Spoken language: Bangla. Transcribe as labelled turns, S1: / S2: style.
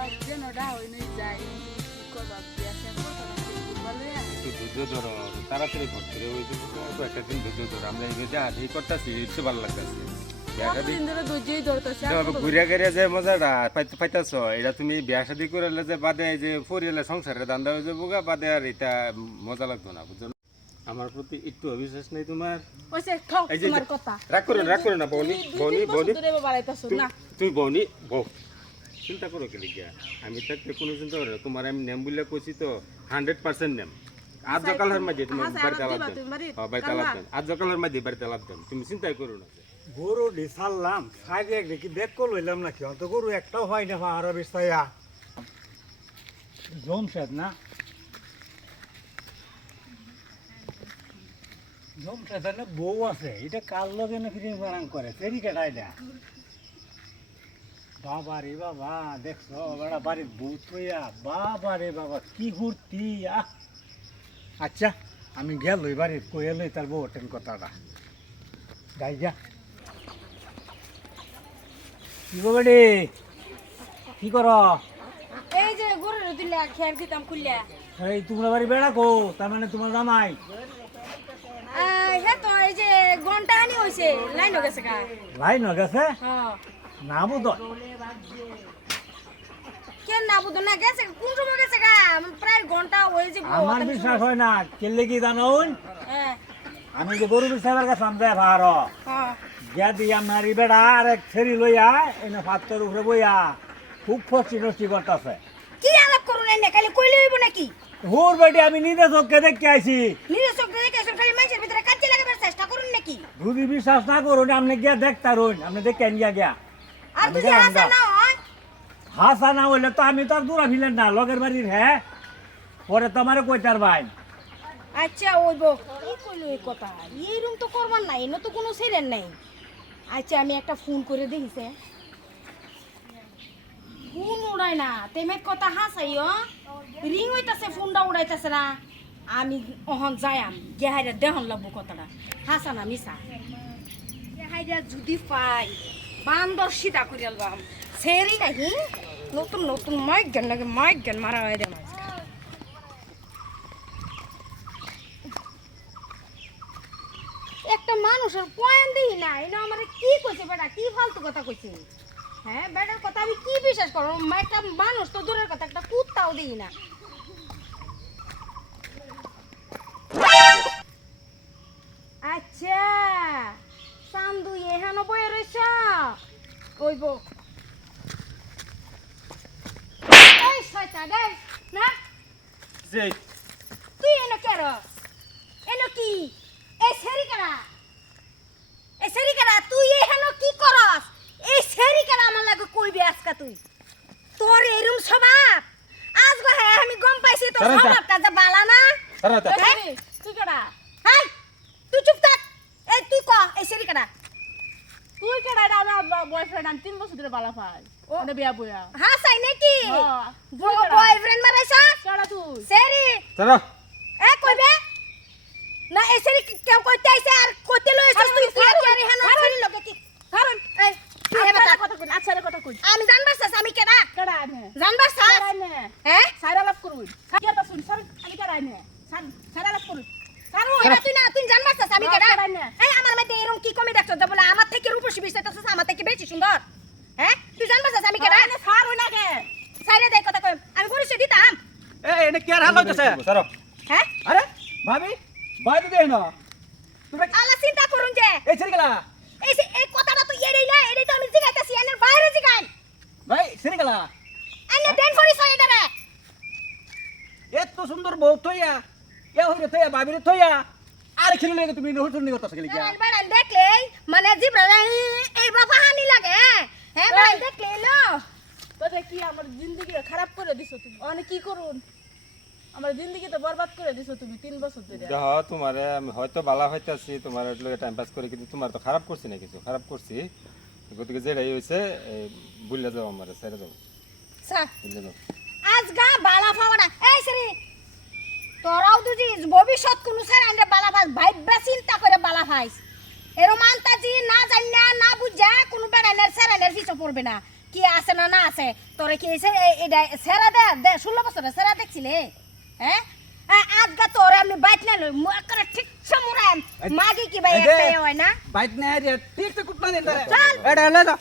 S1: নাই যাই
S2: তাড়াতাড়ি করতে ওই একটা দিন ধৈর্য ধরো আমরা এই যে করতেছি একটু ভালো লাগতেছে ঘুরিয়া যে মজাটা পাইতে পাইতাছ এটা তুমি বিয়া শাদি করলে যে বাদে এই যে পরিয়ালে সংসারে দান্দা হয়ে যাব বাদে আর এটা মজা লাগতো না বুঝছ? আমার প্রতি একটু অবিশ্বাস নেই তোমার
S1: কথা
S2: রাগ করো না, রাগ করো না? বৌনি বৌনি বৌনি তুমি- বৌনি বউ। চিন্তা করো কে লিখিয়া আমি থাকতে কোনো চিন্তা করো তোমার আমি নেম বলে কইছি তো হান্ড্রেড পার্সেন্ট নেম। আজ সকালের মাঝে তুমি
S1: হাসাই
S2: বাড়িতে
S1: আলাপ
S2: দেন
S1: বাড়িতে?
S2: হ্যাঁ, আলাপ দেন আজ সকালের মাঝে বাড়িতে আলাপ দেন তুমি চিন্তাই করো না
S3: গরু ডি ছাড়লাম সাইডে এক দেখি বেগ কল হইলাম নাকি? অন্ত গরু একটাও হয় না আরও বিস্তায়া জমশেদ না? জমশেদ না বউ আছে। এটা কার লগে না ফিরিং করে? ফেরি কেটা এটা। বাবা রে বাবা দেখছ বেড়া বাড়ির বউ থইয়া বাবা রে বাবা কি ঘুরতি আহ। আচ্ছা আমি গেল বাড়ির কয়ে লই তার বউ টেন কথাটা। যাই যা। কি গো কি কর?
S1: এই যে গরুর দিলে খেয়ার দিতাম খুললে।
S3: এই তোমরা বাড়ি বেড়া কো তার মানে তোমার জামাই।
S1: হে তো এই যে ঘণ্টা হানি হইছে লাইন হয়ে গেছে গা।
S3: লাইন গেছে?
S1: হ্যাঁ। কেন না গেছে কোন সময় গেছে গা? প্রায় ঘণ্টা হয়ে যে
S3: আমার বিশ্বাস হয় না কেলে কি
S1: হ্যাঁ।
S3: আমি যে গরু কাছে ভার।
S1: হ্যাঁ।
S3: গিয়া দিয়া মারি বেড়া আর এক ছেড়ি লইয়া এনে ফাত্তর উপরে বইয়া খুব ফষ্টি নষ্টি করতেছে।
S1: কি আলাপ করুন এনে? খালি কইলে হইব নাকি?
S3: হুর বেটি আমি নিজে চোখকে দেখতে আইছি।
S1: নিজে চোখ দেখে এসব খালি মানুষের ভিতরে কাজে লাগাবার চেষ্টা করুন নাকি?
S3: যদি বিশ্বাস না করুন আপনি গিয়া দেখতারুন আপনি দেখে গিয়া গিয়া।
S1: হাসা
S3: না। হইলে তো আমি তো আর দূরা ফিলেন না লগের বাড়ির হ্যাঁ পরে তোমারে কইতার ভাই।
S1: আচ্ছা ওইব কি কইলো এই কথা? এরকম তো করবার নাই এনে তো কোনো ছেলের নাই। আচ্ছা আমি একটা ফোন করে দেখিছে ফোন উড়াই না তেমের কথা হাসাইও রিং হইতাছে ফোনটা উড়াইতাছে না। আমি অহন যায়াম গেহাইরা দেহন লাগবো কথাটা। হাসা না মিশা গেহাইরা যদি পাই। বান্দর করে আলবাম সেরি নাকি নতুন নতুন মাইক জ্ঞান লাগে, মাইক জ্ঞান মারা হয়ে দেয় একটা মানুষের পয়েন্ট দিই না এটা আমার কি কইছে বেটা? কি ফালতু কথা কইছে? হ্যাঁ বেটার কথা আমি কি বিশ্বাস করব? একটা মানুষ তো দূরের কথা, একটা কুত্তাও দিই না। আচ্ছা। সান্দু এহানো বয়ে রইছ। কইব এই শয়তান এই না।
S2: যে।
S1: তুই এনো কের এনো কি? এই সেরি কারা? এই সেরি কারা? তুই এখানে কি করস? এই সেরি কারা আমার লাগে কইবি আজকা তুই? তোর এরম স্বভাব। আজ গো হ্যাঁ আমি গম পাইছি তোর স্বভাবটা যে বালা না। এই, তুই কারা? হাই তুই চুপ থাক। ক কারা
S4: তুই কেডা? এটা আমার বয়ফ্রেন্ড আমি তিন বছর ধরে বালা পাই
S1: ও।
S4: ওটা বিয়া বইয়া।
S1: হ্যাঁ সাই নাকি?
S4: হ্যাঁ, কেডা?
S1: বয়ফ্রেন্ড মারাইছ?
S4: কেডা তুই?
S1: সেরি
S2: তারা
S1: এ কইবে না এই সেরি কেউ কইতে আইছে আর কইতে লইছিস তুই তুই আর এখানে সেরি লগে কি কারণ এই
S4: আচ্ছা কথা কই আচ্ছা রে কথা কই
S1: আমি জানবার আমি কেডা?
S4: কেডা
S1: জানবার
S4: কেডা
S1: হ্যাঁ
S4: সাইরা লাভ করুন কি তা শুন সর আমি কেডা আনে সাইরা লাভ করুন
S1: কারণ এটা তুই না তুই জানবার চাস আমি
S4: হ্যাঁ,
S1: কেডা
S4: কেডা না?
S1: এই আমার মধ্যে এরকম কি কমে দেখছ যে বলে আমার থেকে রূপসী বিষয় তো আমার থেকে বেশি সুন্দর? হ্যাঁ? তুই জানবার চাস আমি কেডা?
S4: সার হই না কে?
S1: সাইরে দেই কথা কই আমি পরিচয় দিতাম।
S5: এ এনে কি আর হাল হইতেছে?
S2: সারা।
S1: হ্যাঁ?
S5: আরে ভাবি বাইরে দেই না তুমি
S1: আলা চিন্তা করুন যে।
S5: এই ছেড়ে গেলা।
S1: এই যে- এই কথাটা তো এড়েই না এড়েই তো আমি জিগাইতাছি এনের বাইরে জিগাই।
S5: ভাই ছেড়ে গেলা।
S1: এনে দেন পরিচয় এটা রে
S5: এত সুন্দর বউ থইয়া এ হইরে থইয়া ভাবিরে থইয়া। আর খেলে লাগে তুমি নহর নি করতেছ গেলি কি
S1: বেড়ান বেড়ান দেখলেই। মানে জিব্রা এই বাবা হানি লাগে। হ্যাঁ বেড়ান দেখলে লো
S4: তোরে কি আমার জিন্দগি খারাপ করে দিছো তুমি? অনেক কি করুন? আমার জিন্দগি তো বরবাদ করে দিছো তুমি তিন বছর ধরে?
S2: দেহ তোমার আমি হয়তো বালা হইতাছি তোমার টাইম পাস করে কিন্তু তোমার তো খারাপ করছি না কিছু খারাপ করছি। গতিকে যেটাই হয়েছে বুঝলে যাও আমার ছেড়ে যাও
S1: স্যার।
S2: যাও।
S1: আজ গা বালা ফাওনা এই সরি তোরাও দুজি ভবিষ্যৎ কোন স্যার আন্ডে বালা ফাস ভাইবা চিন্তা করে বালা ফাইস এরম আন্তাজি না জান্না না বুঝা কোন বেড়ানের স্যার আন্ডের পিছে পড়বে না। কি আছে না না আছে? তোরে কি এসে এটা সেরা দে দে ষোলো বছরে সেরা দেখছিলে? হ্যাঁ? আজগা তোরে আমি বাইট না লই করে ঠিক সমুরাম মাগি কি ভাই। একটা হয় না?
S5: বাইক না রে ঠিক তো কুটনা দিন
S1: চল।
S5: এটা লে যা